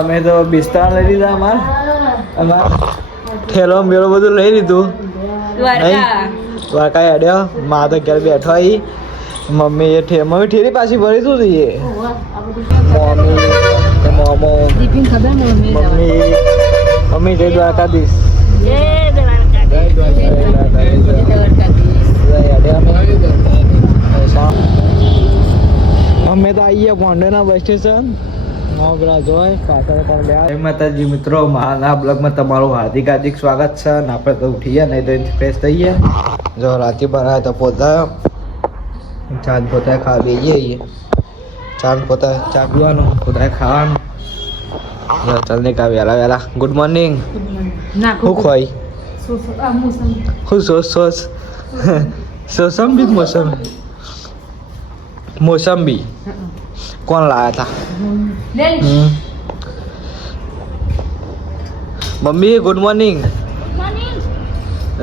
અમે તો બિસ્તરા લઈ લીધા અમાર ઠેલો મેળો બધું લઈ લીધું દ્વારકા હેડ્યો માં તો ઘર બેઠો આવી મમ્મી એ મમ્મી ઠેરી પાછી ભરી શું જોઈએ મમ્મી જય દ્વારકાધીશ અમે તો આવીએ પોંડેના બસ સ્ટેશન માતાજી મિત્રો મારા બ્લોગમાં તમારું હાર્દિક સ્વાગત છે ને આપણે તો ઉઠીએ નહીં તો ફ્રેશ થઈએ જો રાતે બનાવે તો પોતા ચાંદ પોતા ખાવા બેસીએ ચાંદ પોતા ચા પીવાનું પોતા ખાવાનું ચાલ ને કા વહેલા ગુડ મોર્નિંગ શું ખોઈ શું સોસ મોસંબી મોસંબી કોણ લાયા હતા મમ્મી ગુડ મોર્નિંગ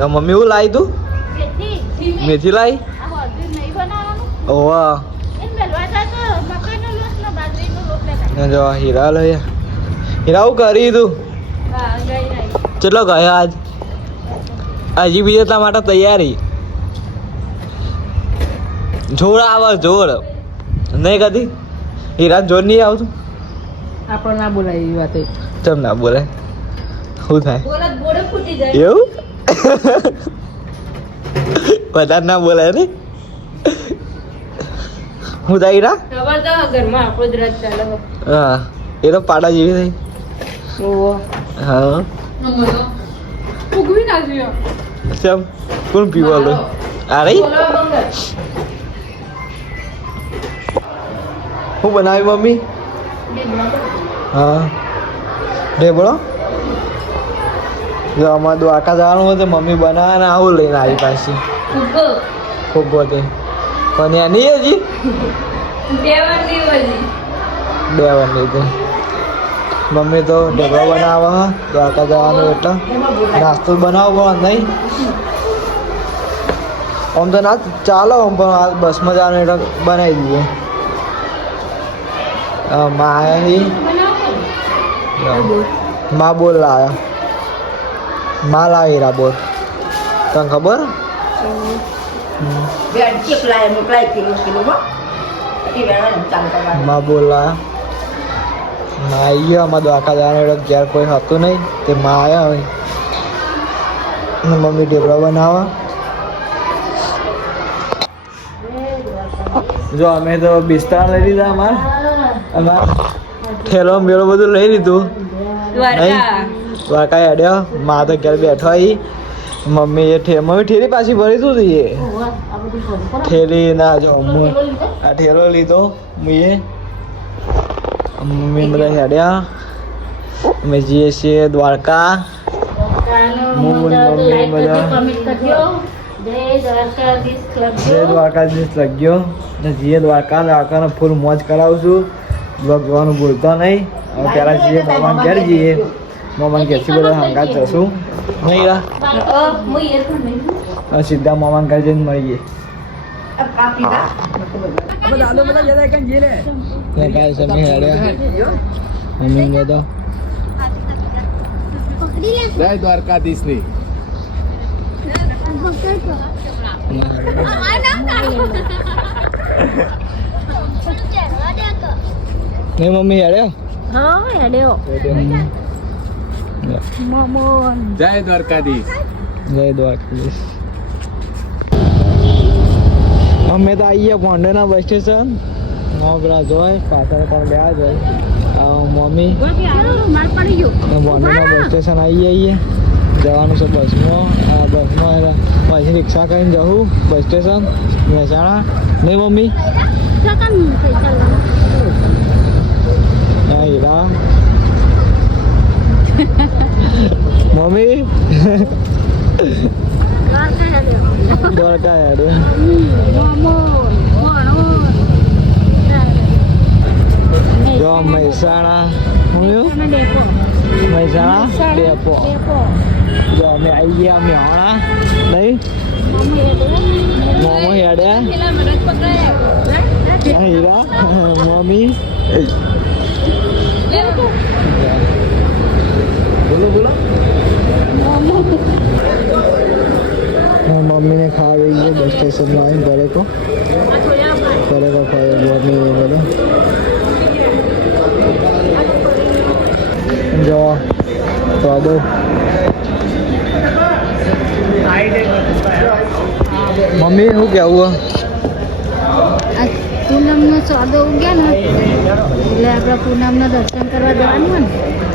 મમ્મી હું લાવી તું મેથી લાવી ઓવા જો હીરા લઈ હીરા હું કરી તું ચલો ગયો આજ હજી બીજા તમારા તૈયારી જોર આવે જોર નહીં કદી હીરા જોર નહીં આવતું આપણે ના બોલાય એ વાત ચમ ના બોલાય શું થાય એવું બધા ના બોલાય ને હું થાય હીરા ઘરમાં આપણો જ રાત ચાલે હા એ તો પાડા જેવી થઈ હા ઉગવી નાખ્યો ચમ કોણ પીવા લો આ રહી શું બનાવી મમ્મી હા ઢેબળો જો અમારે દ્વારકા જવાનું હોય તો મમ્મી બનાવે ને આવું લઈને આવી પાછી ખૂબ તે પણ એની હજી 2 વાર લીધી મમ્મી તો ઢેબળો બનાવે દ્વારકા જવાનું એટલે નાસ્તો બનાવો પણ નહીં આમ તો ના ચાલો આમ પણ બસમાં જવાનું એટલે બનાવી દઈએ માં બોલ લાયા માં લાવી બોલ તને ખબર માં બોલ લાયા માં આવી ગયો અમારે દ્વારકા જવાનું એટલે ઘેર કોઈ હતું નહીં તે માં આવ્યા હોય મમ્મી ઢેબરો બનાવવા જો અમે તો બિસ્તરા લઈ લીધા અમાર ઠેલો મેળો બધું લઈ લીધું દ્વારકા હેડ્યો માં તો ઘર બેઠો આવી મમ્મી એ મમ્મી ઠેરી પાછી ભરી શું જોઈએ ઠેરી ના જો આ ઠેલો લીધો મમ્મી બધા હેડ્યા અમે જઈએ છીએ દ્વારકા મમ્મી બધા જય દ્વારકાધીશ લગ્યો ને જઈએ દ્વારકાનો ફૂલ મોજ કરાવશું બ્લોગ જોવાનું ભૂલતો નહીં હવે પહેલાં જઈએ મોમાન ઘેર જઈએ મોમાન ઘેરથી બધા હંગાત જશું નહીં સીધા મોમાન ઘર જઈને મળીએ જય દ્વારકાધીશ ની નહીં મમ્મી હેડ્યો હા હેડ્યો જય દ્વારકાધીશ અમે તો આવીએ પોંડેના બસ સ્ટેશન પેલા જોય પાછળ પણ ગયા જોય મમ્મી પોંડેના બસ સ્ટેશન આવીએ જવાનું છે બસમાં પછી રિક્ષા કરીને જવું બસ સ્ટેશન મહેસાણા નહીં મમ્મી હીરા મમ્મી દ્વારકા હેડે જો મહેસાણા મહેસાણા ડેપો જો અમે આવી ગયા મેહાણા નહીં મોમો હેડ્યા હીરા મમ્મી મમ્મીને ખાવા ગઈ બસ સ્ટેશનમાં આવીને ઘરે કો ખાવા મમ્મી બધા જો તો દો મમ્મી શું કહેવું પૂનમનો સોદો ઉગ્યા ને એટલે આપણે પૂનમના દર્શન કરવા જવાનું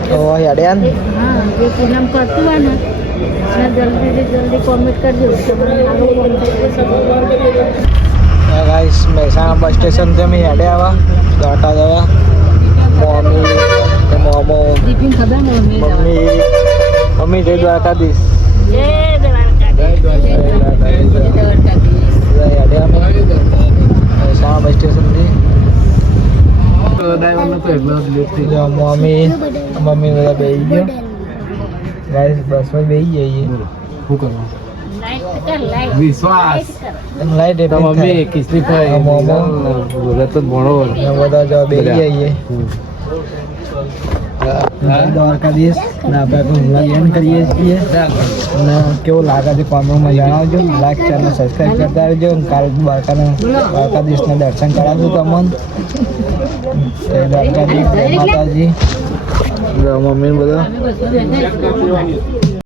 હોય ને હેડ્યા ને હા જે પૂનમ કરતું હોય ને એને જલ્દીથી જલ્દી કોમેન્ટ કરજો તમારે સારું કોમેન્ટ ગાઈસ મહેસાણા બસ સ્ટેશનથી અમે હેડે આવ્યા દ્વારકા જવા મોમો ટિફિન ખબર ને મમ્મી જય દ્વારકાધીશ જય દ્વારકાધીશ હેડે અમે મહેસાણા બસ સ્ટેશનથી મમ્મી બધા બેસી ગયો ગાઈસ બસમાં બેસી જઈએ શું કરવાનું વિશ્વાસ લાઈટ એટલે મમ્મી ખીચડી ખાય મોમો રત ભણો બધા જો બેસી જઈએ દ્વારકાધીશ ને આપણે વ્લોગ એન્ડ કરીએ છીએ અને કેવું લાગે છે કોમેન્ટમાં જણાવજો લાઈક ચેનલ સબસ્ક્રાઈબ કરતા રહેજો અને કાલે દ્વારકાધીશના દર્શન કરાવજો તમને જય દ્વારકાધીશ જય માતાજી મમ્મી બધા